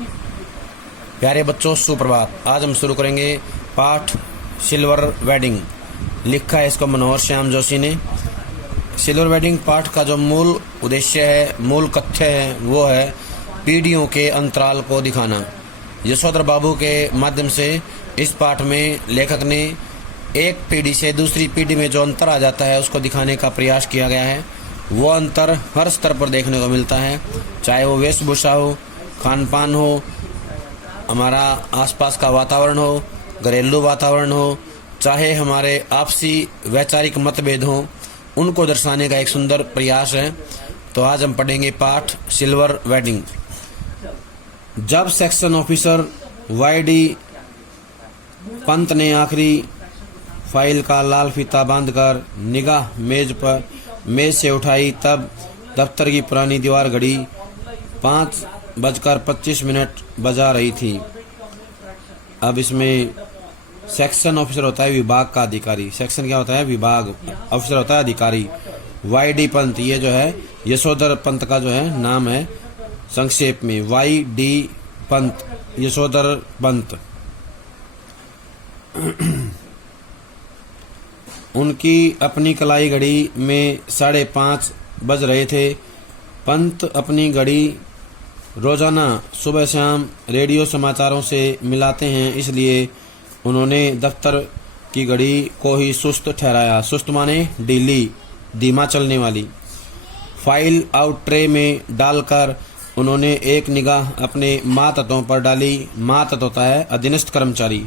प्यारे बच्चों, सुप्रभात। आज हम शुरू करेंगे पाठ सिल्वर वेडिंग। लिखा है इसको मनोहर श्याम जोशी ने। सिल्वर वेडिंग पाठ का जो मूल उद्देश्य है, मूल कथ्य है, वो है पीढ़ियों के अंतराल को दिखाना। यशोधर बाबू के माध्यम से इस पाठ में लेखक ने एक पीढ़ी से दूसरी पीढ़ी में जो अंतर आ जाता है उसको दिखाने का प्रयास किया गया है। वो अंतर हर स्तर पर देखने को मिलता है, चाहे वो वेशभूषा हो, खान पान हो, हमारा आसपास का वातावरण हो, घरेलू वातावरण हो, चाहे हमारे आपसी वैचारिक मतभेद हो, उनको दर्शाने का एक सुंदर प्रयास है। तो आज हम पढ़ेंगे पाठ सिल्वर वेडिंग। जब सेक्शन ऑफिसर वाई.डी. पंत ने आखिरी फाइल का लाल फीता बांधकर निगाह मेज से उठाई, तब दफ्तर की पुरानी दीवार घड़ी 5:25 बजा रही थी। अब इसमें सेक्शन ऑफिसर होता है विभाग का अधिकारी। सेक्शन क्या होता है? विभाग। ऑफिसर होता है अधिकारी। वाई.डी. पंत, ये जो है यशोधर पंत का जो है नाम है संक्षेप में, वाई.डी. पंत, यशोधर पंत। उनकी अपनी कलाई घड़ी में 5:30 बज रहे थे। पंत अपनी घड़ी रोजाना सुबह शाम रेडियो समाचारों से मिलाते हैं, इसलिए उन्होंने दफ्तर की घड़ी को ही सुस्त ठहराया। सुस्त माने ढीली, धीमा चलने वाली। फाइल आउट ट्रे में डालकर उन्होंने एक निगाह अपने मातहतों पर डाली। मातहत होता है अधीनस्थ कर्मचारी।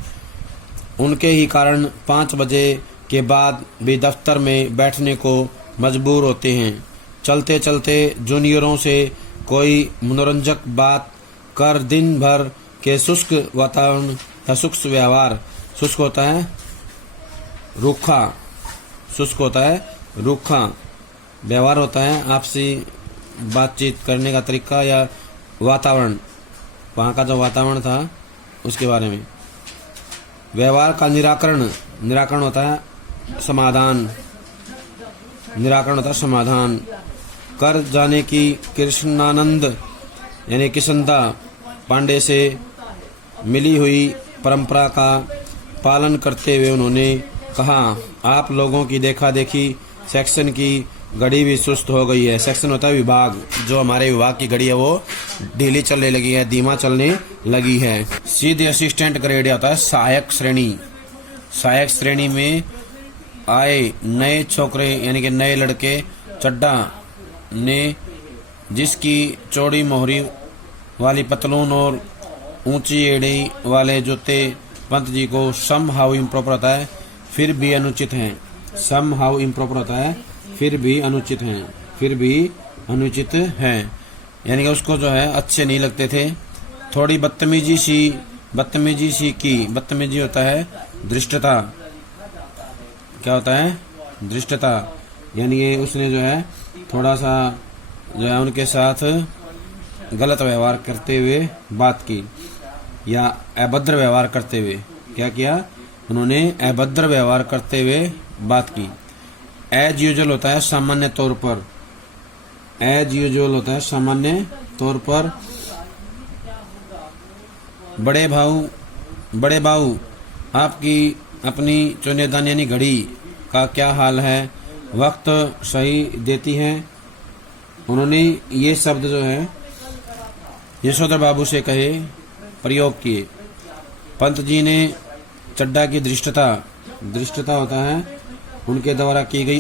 उनके ही कारण 5 बजे के बाद भी दफ्तर में बैठने को मजबूर होते हैं। चलते चलते जूनियरों से कोई मनोरंजक बात कर दिन भर के शुष्क वातावरण या शुष्क व्यवहार, शुष्क होता है रूखा, शुष्क होता है रूखा व्यवहार होता है आपसी बातचीत करने का तरीका या वातावरण, वहाँ का जो वातावरण था उसके बारे में। व्यवहार का निराकरण होता है समाधान, निराकरण होता है समाधान कर जाने की कृष्णानंद यानी किशनदा पांडे से मिली हुई परंपरा का पालन करते हुए उन्होंने कहा, आप लोगों की देखा देखी सेक्शन की घड़ी भी सुस्त हो गई है। सेक्शन होता है विभाग। जो हमारे विभाग की घड़ी है वो ढीली चलने लगी है, धीमा चलने लगी है। सीधे असिस्टेंट ग्रेड होता है सहायक श्रेणी। सहायक श्रेणी में आए नए छोकरे यानी कि नए लड़के चड्डा ने, जिसकी चौड़ी मोहरी वाली पतलून और ऊंची एड़ी वाले जूते पंत जी को सम हाउ इम्प्रॉपर होता है, फिर भी अनुचित हैं। सम हाउ इम्प्रॉपर होता है फिर भी अनुचित हैं, फिर भी अनुचित हैं, यानी कि उसको जो है अच्छे नहीं लगते थे। थोड़ी बदतमीजी सी की। बदतमीजी होता है दृष्टता। क्या होता है? दृष्टता, यानी कि उसने जो है थोड़ा सा जो है उनके साथ गलत व्यवहार करते हुए बात की, या अभद्र व्यवहार करते हुए। क्या किया? उन्होंने अभद्र व्यवहार करते हुए बात की। एज यूजुअल होता है सामान्य तौर पर। एज यूजुअल होता है सामान्य तौर पर। बड़े भाऊ आपकी अपनी चुनेदान यानी घड़ी का क्या हाल है? वक्त सही देती है? उन्होंने ये शब्द जो है यशोधर बाबू से कहे, प्रयोग किए। पंत जी ने चड्डा की दृष्टता होता है उनके द्वारा की गई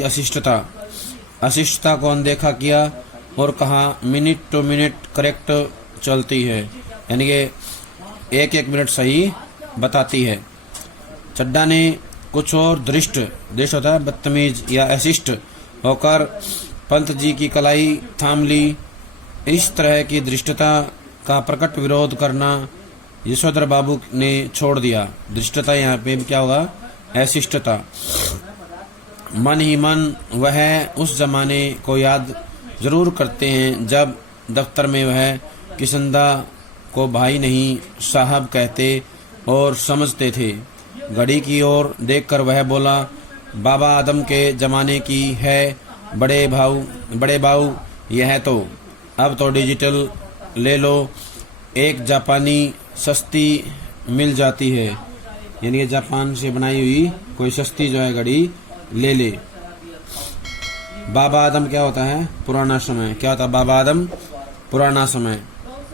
अशिष्टता को अनदेखा किया और कहा, मिनट टू मिनट करेक्ट चलती है, यानी कि एक मिनट सही बताती है। चड्डा ने कुछ और दृष्ट होता है बदतमीज या अशिष्ट होकर पंत जी की कलाई थाम ली। इस तरह की दृष्टता का प्रकट विरोध करना यशोधर बाबू ने छोड़ दिया। दृष्टता यहाँ पे क्या होगा? अशिष्टता। मन ही मन वह उस जमाने को याद जरूर करते हैं जब दफ्तर में वह किशनदा को भाई नहीं साहब कहते और समझते थे। घड़ी की ओर देखकर वह बोला, बाबा आदम के जमाने की है बड़े भाऊ, यह तो अब तो डिजिटल ले लो, एक जापानी सस्ती मिल जाती है, यानी कि जापान से बनाई हुई कोई सस्ती जो है घड़ी ले ले। बाबा आदम क्या होता है? पुराना समय। क्या होता है बाबा आदम? पुराना समय।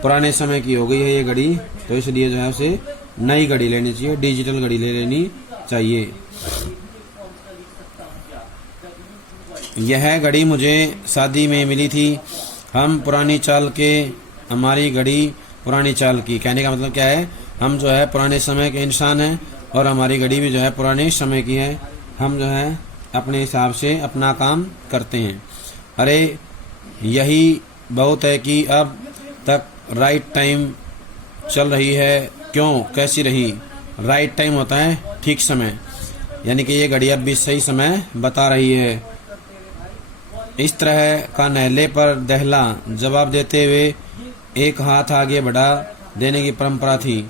पुराने समय की हो गई है ये घड़ी, तो इसलिए जो है उसे नई घड़ी लेनी चाहिए, डिजिटल घड़ी ले लेनी चाहिए। यह घड़ी मुझे शादी में मिली थी। हम पुरानी चाल के, हमारी घड़ी पुरानी चाल की। कहने का मतलब क्या है? हम जो है पुराने समय के इंसान हैं और हमारी घड़ी भी जो है पुराने समय की है। हम जो है अपने हिसाब से अपना काम करते हैं। अरे यही बहुत है कि अब तक राइट टाइम चल रही है। क्यों? कैसी रही? राइट टाइम होता है ठीक समय, यानी कि ये घड़ी अब भी सही समय बता रही है। इस तरह का नहले पर दहला जवाब देते हुए एक हाथ आगे बढ़ा देने की परंपरा थी।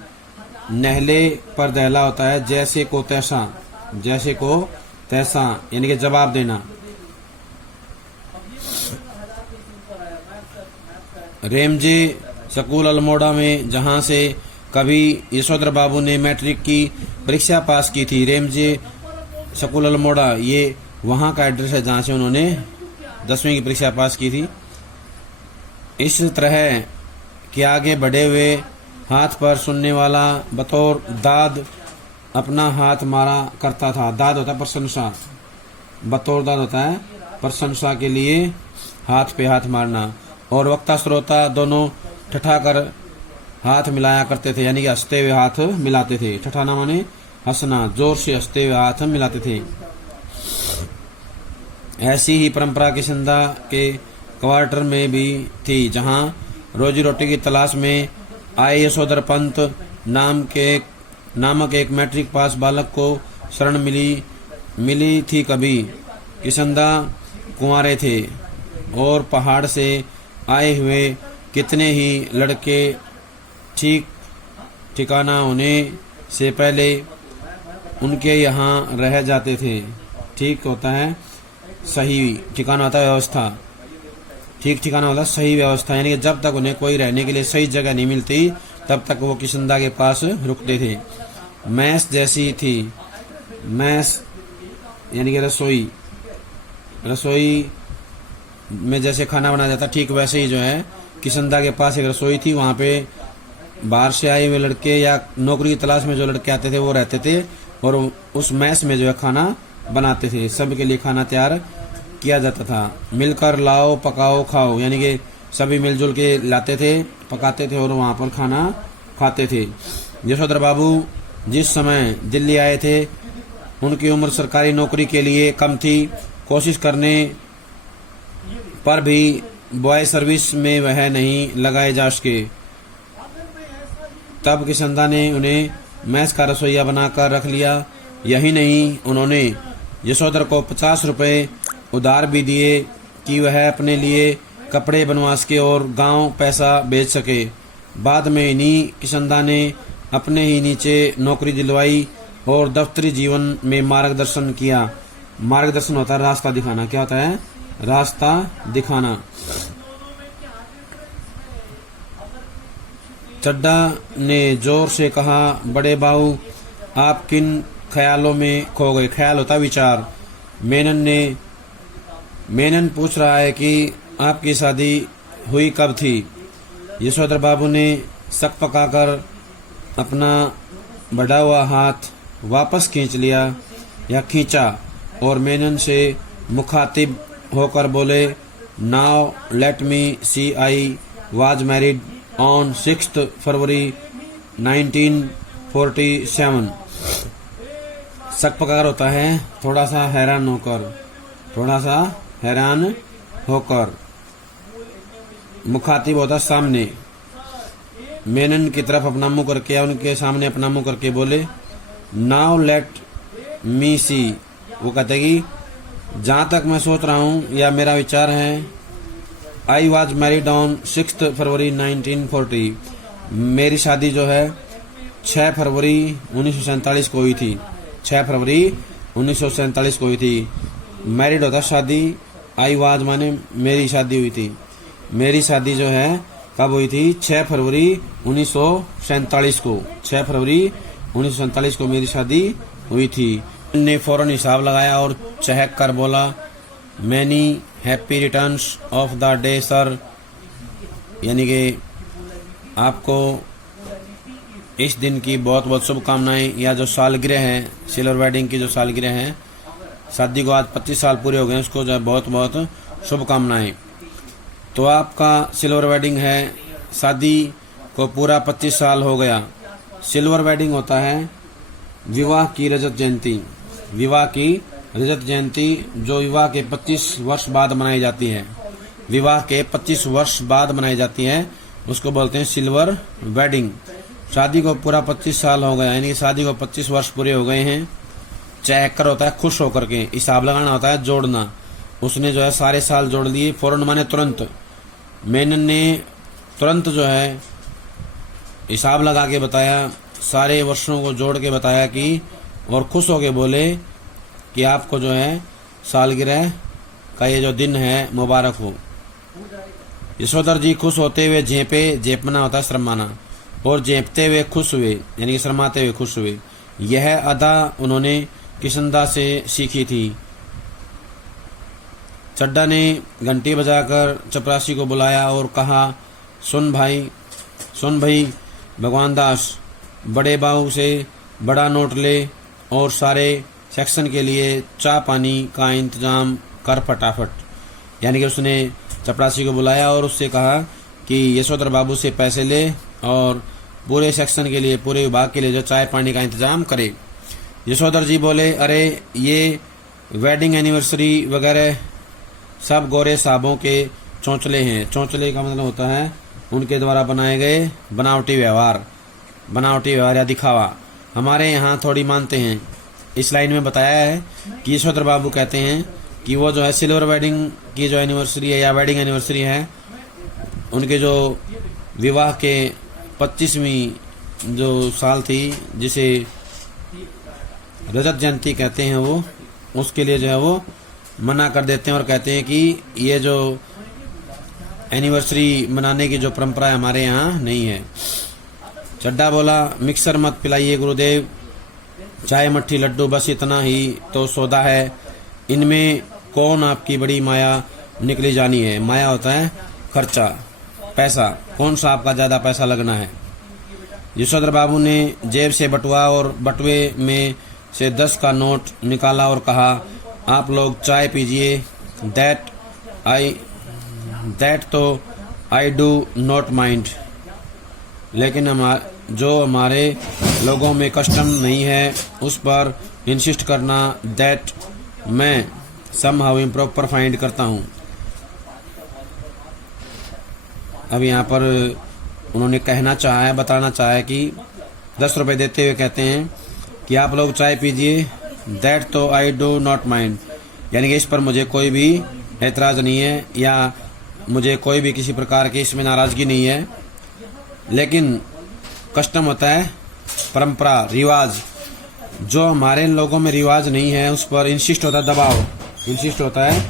नहले पर दहला होता है जैसे को तैसा, जैसे को तैसा, यानी कि जवाब देना। रेमजे स्कूल अल्मोड़ा में जहां से कभी यशोधर बाबू ने मैट्रिक की परीक्षा पास की थी। रेमजे स्कूल अल्मोड़ा ये वहां का एड्रेस है जहां से उन्होंने 10वीं की परीक्षा पास की थी। इस तरह के आगे बढ़े हुए हाथ पर सुनने वाला बतौर दाद अपना हाथ मारा करता था। दाद होता है प्रशंसा, बतौर दाद होता है प्रशंसा के लिए हाथ पे हाथ मारना। और वक्ता श्रोता दोनों ठठा कर हाथ मिलाया करते थे, यानी कि हंसते हुए हाथ मिलाते थे। ठठाना माने हंसना, जोर से हंसते हुए हाथ मिलाते थे। ऐसी ही परंपरा किशनदा के क्वार्टर में भी थी, जहां रोजी रोटी की तलाश में आए यशोधर पंत नामक एक मैट्रिक पास बालक को शरण मिली थी। कभी किशनदा कुंवारे थे और पहाड़ से आए हुए कितने ही लड़के ठीक ठिकाना होने से पहले उनके यहाँ रह जाते थे। ठीक होता है सही ठिकाना, होता है व्यवस्था। ठीक ठिकाना होता है सही व्यवस्था, यानी कि जब तक उन्हें कोई रहने के लिए सही जगह नहीं मिलती तब तक वो किशनदा के पास रुकते थे। मैस जैसी थी, मैस यानी कि रसोई, रसोई में जैसे खाना बनाया जाता ठीक वैसे ही जो है किशनदा के पास एक रसोई थी। वहाँ पे बाहर से आए हुए लड़के या नौकरी की तलाश में जो लड़के आते थे वो रहते थे और उस मैस में जो है खाना बनाते थे। सबके लिए खाना तैयार किया जाता था। मिलकर लाओ पकाओ खाओ, यानी कि सभी मिलजुल के लाते थे, पकाते थे और वहाँ पर खाना खाते थे। यशोधर बाबू जिस समय दिल्ली आए थे उनकी उम्र सरकारी नौकरी के लिए कम थी। कोशिश करने पर भी बॉय सर्विस में वह नहीं लगाए जा सके। तब किशनदा ने उन्हें मैस का रसोईया बनाकर रख लिया। यही नहीं, उन्होंने यशोधर को 50 रुपए उधार भी दिए कि वह अपने लिए कपड़े बनवा सके और गांव पैसा भेज सके। बाद में इन्हीं किशनदा ने अपने ही नीचे नौकरी दिलवाई और दफ्तरी जीवन में मार्गदर्शन किया। मार्गदर्शन होता है रास्ता दिखाना। क्या होता है? रास्ता दिखाना। चड्डा ने जोर से कहा, बड़े बाबू आप किन ख्यालों में खो गए? ख्याल होता विचार। मेनन पूछ रहा है कि आपकी शादी हुई कब थी? यशोधर बाबू ने शक पकाकर अपना बढ़ा हुआ हाथ वापस खींच लिया या खींचा और मेनन से मुखातिब होकर बोले, now let me see, I was married on 6 February 1947। शक पकार होता है थोड़ा सा हैरान होकर, थोड़ा सा हैरान होकर। मुखातिब होता सामने। मेनन की तरफ अपना मुंह करके या उनके सामने अपना मुंह करके बोले, नाउ लेट मी सी। वो कहते कि जहां तक मैं सोच रहा हूं या मेरा विचार है, आई वॉज मैरिड ऑन 6 फरवरी 1940। मेरी शादी जो है 6 फरवरी 1947 को हुई थी। 6 फरवरी 1947 को हुई थी। मैरिड होता शादी, आई वॉज माने मेरी शादी हुई थी। मेरी शादी जो है कब हुई थी? 6 फरवरी 1947 को। 6 फरवरी 1947 को मेरी शादी हुई थी। ने फौरन हिसाब लगाया और चहक कर बोला, many happy returns of the day sir, यानी कि आपको इस दिन की बहुत बहुत शुभकामनाएं। या जो सालगिरह है, सिल्वर वेडिंग की जो सालगिरह है, शादी को आज 25 साल पूरे हो गए, उसको जो बहुत बहुत शुभकामनाएं। तो आपका सिल्वर वेडिंग है, शादी को पूरा 25 साल हो गया। सिल्वर वेडिंग होता है विवाह की रजत जयंती। विवाह की रजत जयंती जो विवाह के 25 वर्ष बाद मनाई जाती है, विवाह के 25 वर्ष बाद मनाई जाती है, उसको बोलते हैं सिल्वर वेडिंग। शादी को पूरा 25 साल हो गया, यानी कि शादी को 25 वर्ष पूरे हो गए हैं। चहकर होता है खुश होकर के, हिसाब लगाना होता है जोड़ना। उसने जो है सारे साल जोड़ लिए, फौरन माने तुरंत। मेनन ने तुरंत जो है हिसाब लगा के बताया, सारे वर्षों को जोड़ के बताया कि, और खुश होके बोले कि आपको जो है सालगिरह का ये जो दिन है मुबारक हो। यशोधर जी खुश होते हुए झेपे, झेपना होता है शर्माना, और झेपते हुए खुश हुए, यानी कि शर्माते हुए खुश हुए। यह अदा उन्होंने किशनदास से सीखी थी। चड्डा ने घंटी बजाकर चपरासी को बुलाया और कहा, सुन भाई भगवान दास, बड़े बाबू से बड़ा नोट ले और सारे सेक्शन के लिए चाय पानी का इंतजाम कर फटाफट। यानी कि उसने चपरासी को बुलाया और उससे कहा कि यशोधर बाबू से पैसे ले और पूरे सेक्शन के लिए, पूरे विभाग के लिए जो चाय पानी का इंतजाम करे। यशोधर जी बोले, अरे ये वेडिंग एनिवर्सरी वगैरह सब गोरे साहबों के चौंचले हैं। चौंचले का मतलब होता है उनके द्वारा बनाए गए बनावटी व्यवहार या दिखावा। हमारे यहाँ थोड़ी मानते हैं। इस लाइन में बताया है कि यशोधर बाबू कहते हैं कि वो जो है सिल्वर वेडिंग की जो एनिवर्सरी है या वेडिंग एनिवर्सरी है, उनके जो विवाह के 25वीं जो साल थी, जिसे रजत जयंती कहते हैं, वो उसके लिए जो है वो मना कर देते हैं और कहते हैं कि ये जो एनिवर्सरी मनाने की जो परंपरा है हमारे यहाँ नहीं है। चड्डा बोला, मिक्सर मत पिलाइए गुरुदेव, चाय मट्ठी लड्डू बस इतना ही तो सौदा है। इनमें कौन आपकी बड़ी माया निकली जानी है। माया होता है खर्चा, पैसा, कौन सा आपका ज्यादा पैसा लगना है। यशोधर बाबू ने जेब से बटुआ और बटुए में से 10 का नोट निकाला और कहा, आप लोग चाय पीजिए। दैट तो आई डू नॉट माइंड, लेकिन हमारे लोगों में कस्टम नहीं है उस पर इंसिस्ट करना, दैट मैं समहाउ इम्प्रॉपर फाइंड करता हूँ। अब यहाँ पर उन्होंने कहना चाहा है, बताना चाहा है कि 10 रुपए देते हुए कहते हैं कि आप लोग चाय पीजिए। दैट तो आई डू नॉट माइंड, यानी कि इस पर मुझे कोई भी एतराज नहीं है या मुझे कोई भी किसी प्रकार की इसमें नाराजगी नहीं है, लेकिन कस्टम होता है परंपरा, रिवाज। जो हमारे लोगों में रिवाज नहीं है उस पर इंसिस्ट होता है दबाव, इंसिस्ट होता है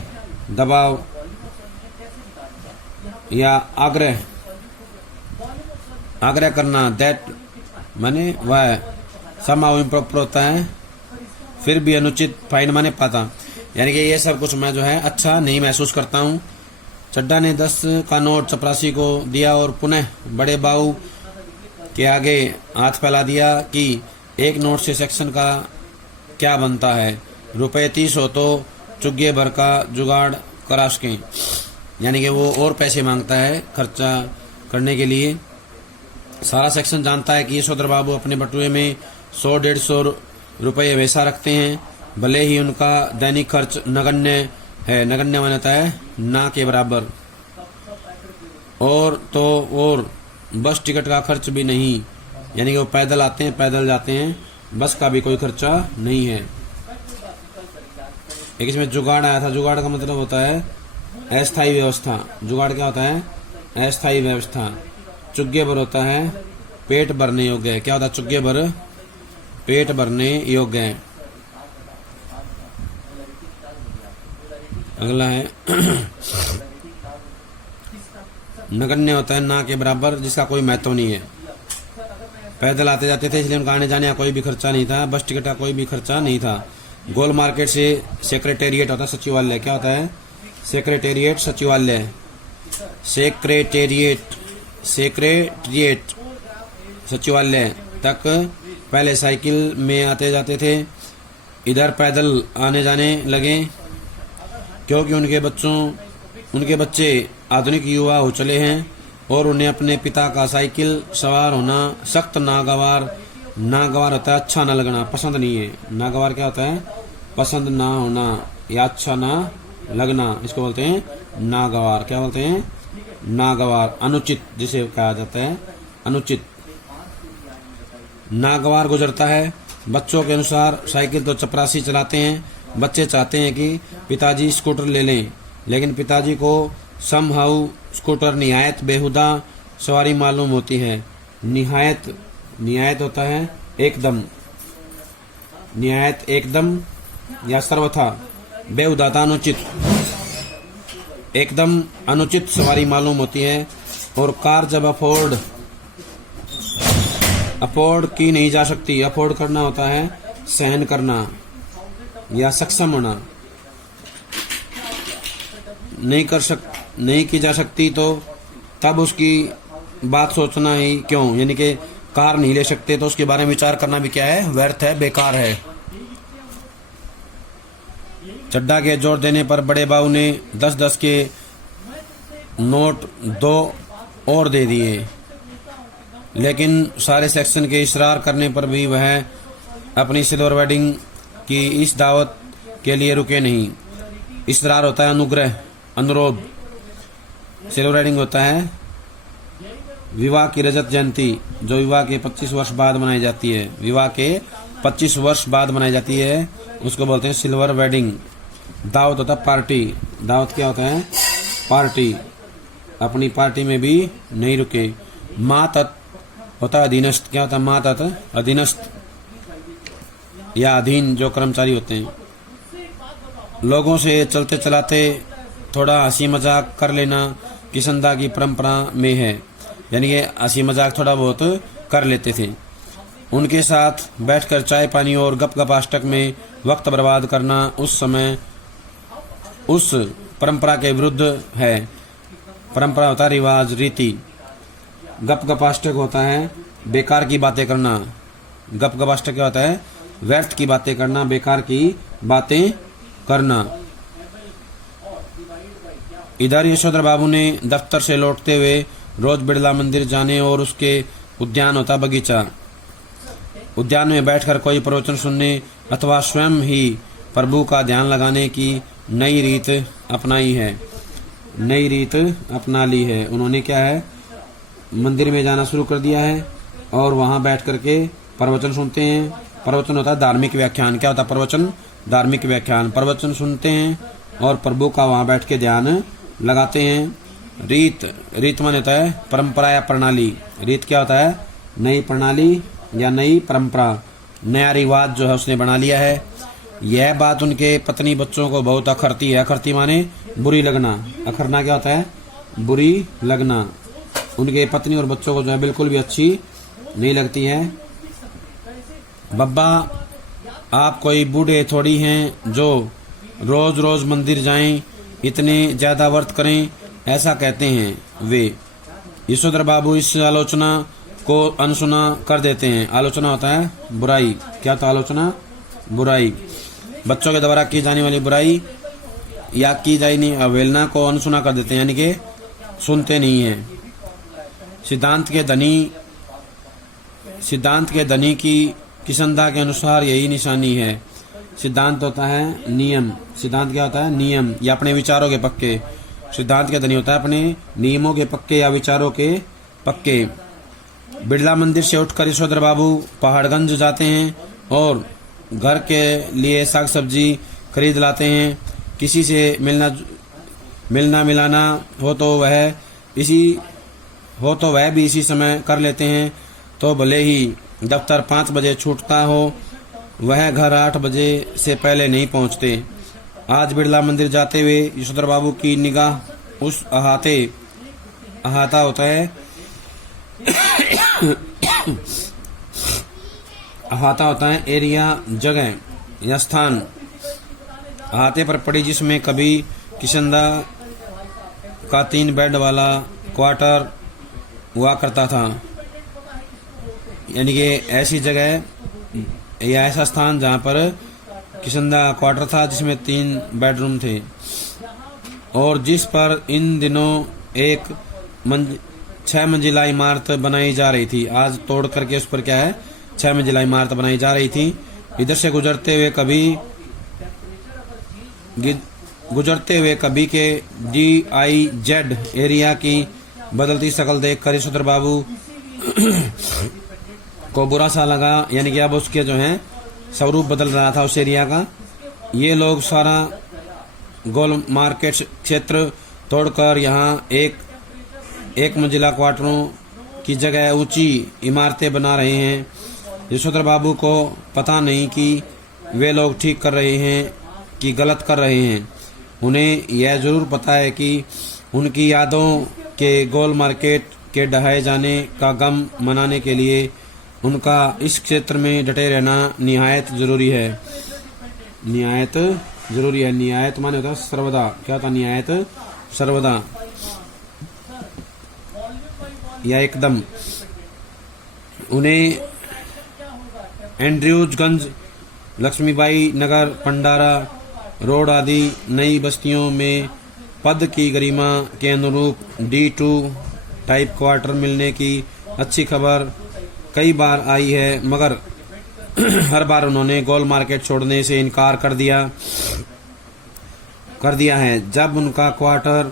दबाव या आग्रह करना। दैट माने वह समाव इम्प्रॉपर होता है, फिर भी अनुचित, फाइन माने पाता, यानी कि ये सब कुछ मैं जो है अच्छा नहीं महसूस करता हूँ। चड्डा ने 10 का नोट चपरासी को दिया और पुनः बड़े बाबू के आगे हाथ फैला दिया कि एक नोट से सेक्शन का क्या बनता है, रुपए 30 हो तो चुग्गे भर का जुगाड़ करा सकें। यानी कि वो और पैसे मांगता है खर्चा करने के लिए। सारा सेक्शन जानता है कि यशोधर बाबू अपने बटुए में 100-150 रुपये वैसा रखते हैं, भले ही उनका दैनिक खर्च नगण्य है। नगण्य मानता है ना के बराबर, और बस टिकट का खर्च भी नहीं, यानी कि वो पैदल आते हैं, पैदल जाते हैं, बस का भी कोई खर्चा नहीं है। एक इसमें जुगाड़ आया था। जुगाड़ का मतलब होता है अस्थायी व्यवस्था। जुगाड़ क्या होता है? अस्थायी व्यवस्था। चुग्गे भर होता है पेट भरने योग्य है। क्या होता है? चुग्गे भर पेट भरने योग्य है। अगला है नगण्य होता है ना के बराबर, जिसका कोई महत्व नहीं है। पैदल आते जाते थे इसलिए उनका आने जाने का कोई भी खर्चा नहीं था, बस टिकट का कोई भी खर्चा नहीं था। गोल मार्केट से सेक्रेटेरिएट होता है सचिवालय, क्या होता है? सेक्रेटेरिएट सचिवालय, सेक्रेटेरिएट सेक्रेटेरिएट सचिवालय तक पहले साइकिल में आते जाते थे, इधर पैदल आने जाने लगे क्योंकि उनके बच्चे आधुनिक युवा हो चले हैं और उन्हें अपने पिता का साइकिल सवार होना सख्त नागवार होता है अच्छा न लगना, पसंद नहीं है। नागवार क्या होता है? पसंद ना होना या अच्छा ना लगना, इसको बोलते हैं नागवार। क्या बोलते हैं? नागवार। अनुचित जिसे कहा जाता है, अनुचित। नागवार गुजरता है। बच्चों के अनुसार साइकिल तो चपरासी चलाते हैं, बच्चे चाहते हैं कि पिताजी स्कूटर ले लें, लेकिन पिताजी को समहाउ स्कूटर निहायत बेहुदा सवारी मालूम होती है। निहायत होता है एकदम, निहायत एकदम या सर्वथा, बेहुदा था अनुचित, एकदम अनुचित सवारी मालूम होती है। और कार जब अफोर्ड की नहीं जा सकती, अफोर्ड करना होता है सहन करना या सक्षम होना, नहीं की जा सकती तो तब उसकी बात सोचना ही क्यों, यानी कि कार नहीं ले सकते तो उसके बारे में विचार करना भी क्या है? व्यर्थ है, बेकार है। चड्डा के जोर देने पर बड़े बाबू ने 10-10 के नोट 2 और दे दिए, लेकिन सारे सेक्शन के इसरार करने पर भी वह अपनी सिल्वर वेडिंग की इस दावत के लिए रुके नहीं। इसरार होता है अनुग्रह, अनुरोध। सिल्वर वेडिंग होता है विवाह की रजत जयंती, जो विवाह के 25 वर्ष बाद मनाई जाती है। विवाह के 25 वर्ष बाद मनाई जाती है, उसको बोलते हैं सिल्वर वेडिंग। दावत होता है पार्टी। दावत क्या होता है? पार्टी। अपनी पार्टी में भी नहीं रुके। मातत होता है अधीनस्थ। क्या होता है मातत? अधीनस्थ या अधीन जो कर्मचारी होते हैं। लोगों से चलते चलाते थोड़ा हंसी मजाक कर लेना किसंदा की परंपरा में है, यानी कि हंसी मजाक थोड़ा बहुत कर लेते थे। उनके साथ बैठकर चाय पानी और गप अष्टक में वक्त बर्बाद करना उस परंपरा के विरुद्ध है। परंपरा होता है रिवाज, रीति। गप अष्टक होता है बेकार की बातें करना। गप अष्टक क्या होता है? व्यर्थ की बातें करना, बेकार की बातें करना। इधर यशोधर बाबू ने दफ्तर से लौटते हुए रोज बिड़ला मंदिर जाने और उसके उद्यान होता बगीचा, उद्यान में बैठकर कोई प्रवचन सुनने अथवा स्वयं ही प्रभु का ध्यान लगाने की नई रीत अपनाई है, नई रीत अपना ली है। उन्होंने क्या है? मंदिर में जाना शुरू कर दिया है और वहां बैठ करके प्रवचन सुनते हैं। प्रवचन होता है धार्मिक व्याख्यान। क्या होता है प्रवचन? धार्मिक व्याख्यान। प्रवचन सुनते हैं और प्रभु का वहां बैठ के ध्यान लगाते हैं। रीत माने होता है परंपरा या प्रणाली। रीत क्या होता है? नई प्रणाली या नई परंपरा, नया रिवाज जो है उसने बना लिया है। यह बात उनके पत्नी बच्चों को बहुत अखरती है। अखरती माने बुरी लगना। अखरना क्या होता है? बुरी लगना। उनके पत्नी और बच्चों को जो है बिल्कुल भी अच्छी नहीं लगती है। बब्बा आप कोई बूढ़े थोड़ी हैं जो रोज रोज मंदिर जाएं, इतने ज्यादा व्रत करें, ऐसा कहते हैं वे। यशोधर बाबू इस आलोचना को अनसुना कर देते हैं। आलोचना होता है बुराई। क्या था आलोचना? बुराई। बच्चों के द्वारा की जाने वाली बुराई या की जाने अवहेलना को अनसुना कर देते हैं, यानी कि सुनते नहीं हैं। सिद्धांत के धनी की किसंदा के अनुसार यही निशानी है। सिद्धांत होता है नियम। सिद्धांत क्या होता है? नियम या अपने विचारों के पक्के। सिद्धांत के धनी होता है अपने नियमों के पक्के या विचारों के पक्के। बिड़ला मंदिर से उठकर यशोधर बाबू पहाड़गंज जाते हैं और घर के लिए साग सब्जी खरीद लाते हैं। किसी से मिलना मिलाना हो तो वह भी इसी समय कर लेते हैं। तो भले ही दफ्तर 5 बजे छूटता हो, वह घर 8 बजे से पहले नहीं पहुंचते। आज बिड़ला मंदिर जाते हुए यशोधर बाबू की निगाह उस अहाता होता है अहाता होता है एरिया, जगह या स्थान अहाते पर पड़ी, जिसमें कभी किशनदा का 3 बेड वाला क्वार्टर हुआ करता था। यानी कि ऐसी जगह या ऐसा स्थान जहाँ पर किशनदा क्वार्टर था जिसमें 3 बेडरूम थे, और जिस पर इन दिनों एक 6 मंजिला इमारत बनाई जा रही थी। आज तोड़ करके उस पर क्या है 6 मंजिला इमारत बनाई जा रही थी। इधर से गुजरते हुए कभी के DIZ एरिया की बदलती शक्ल देखकर यशोधर बाबू को बुरा सा लगा। यानी कि अब उसके जो है स्वरूप बदल रहा था उस एरिया का। ये लोग सारा गोल मार्केट क्षेत्र तोड़कर यहाँ एक मंजिला क्वार्टरों की जगह ऊंची इमारतें बना रहे हैं। यशोधर बाबू को पता नहीं कि वे लोग ठीक कर रहे हैं कि गलत कर रहे हैं। उन्हें यह जरूर पता है कि उनकी यादों के गोल मार्केट के ढहाए जाने का गम मनाने के लिए उनका इस क्षेत्र में डटे रहना निहायत जरूरी है। निहायत माने होता है सर्वदा। क्या होता है निहायत? सर्वदा या एकदम। उन्हें एंड्रयूजगंज, लक्ष्मीबाई नगर, पंडारा रोड आदि नई बस्तियों में पद की गरिमा के अनुरूप D2 टाइप क्वार्टर मिलने की अच्छी खबर कई बार आई है, मगर हर बार उन्होंने गोल मार्केट छोड़ने से इनकार कर दिया है। जब उनका क्वार्टर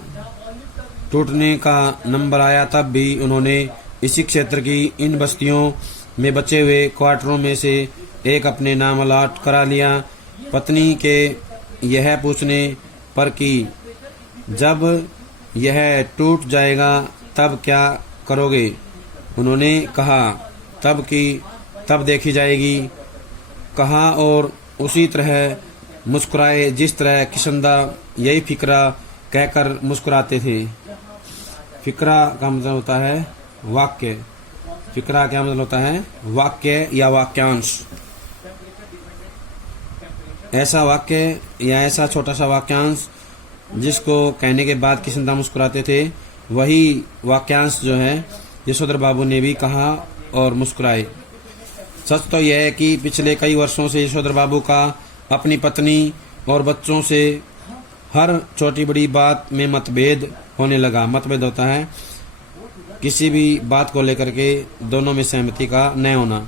टूटने का नंबर आया तब भी उन्होंने इसी क्षेत्र की इन बस्तियों में बचे हुए क्वार्टरों में से एक अपने नाम अलॉट करा लिया। पत्नी के यह पूछने पर कि जब यह टूट जाएगा तब क्या करोगे, उन्होंने कहा तब देखी जाएगी। कहा और उसी तरह मुस्कुराए जिस तरह किशनदा यही फिक्रा कहकर मुस्कुराते थे। फिक्रा का मतलब होता है वाक्य। फिक्रा क्या मतलब होता है? वाक्य या वाक्यांश। ऐसा वाक्य या ऐसा छोटा सा वाक्यांश जिसको कहने के बाद किशनदा मुस्कुराते थे, वही वाक्यांश जो है यशोधर बाबू ने भी कहा और मुस्कुराए। सच तो यह है कि पिछले कई वर्षों से यशोधर बाबू का अपनी पत्नी और बच्चों से हर छोटी बड़ी बात में मतभेद होने लगा। मतभेद होता है किसी भी बात को लेकर के दोनों में सहमति का न होना।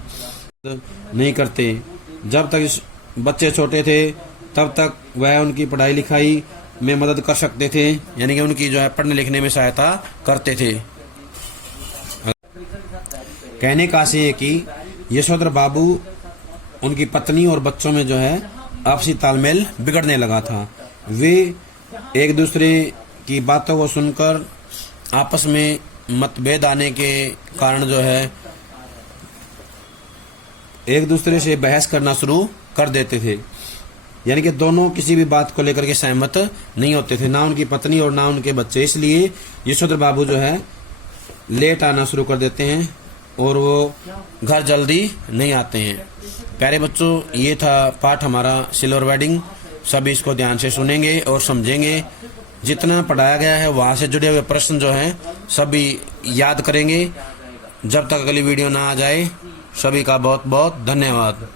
नहीं करते। जब तक बच्चे छोटे थे तब तक वह उनकी पढ़ाई लिखाई में मदद कर सकते थे, यानी कि उनकी जो है पढ़ने लिखने में सहायता करते थे। कहने का आशय है कि यशोधर बाबू उनकी पत्नी और बच्चों में जो है आपसी तालमेल बिगड़ने लगा था। वे एक दूसरे की बातों को सुनकर आपस में मतभेद आने के कारण जो है एक दूसरे से बहस करना शुरू कर देते थे। यानी कि दोनों किसी भी बात को लेकर के सहमत नहीं होते थे, ना उनकी पत्नी और ना उनके बच्चे। इसलिए यशोधर बाबू जो है लेट आना शुरू कर देते हैं और वो घर जल्दी नहीं आते हैं। प्यारे बच्चों, ये था पाठ हमारा सिल्वर वेडिंग। सभी इसको ध्यान से सुनेंगे और समझेंगे। जितना पढ़ाया गया है वहाँ से जुड़े हुए प्रश्न जो हैं सभी याद करेंगे। जब तक अगली वीडियो ना आ जाए, सभी का बहुत बहुत धन्यवाद।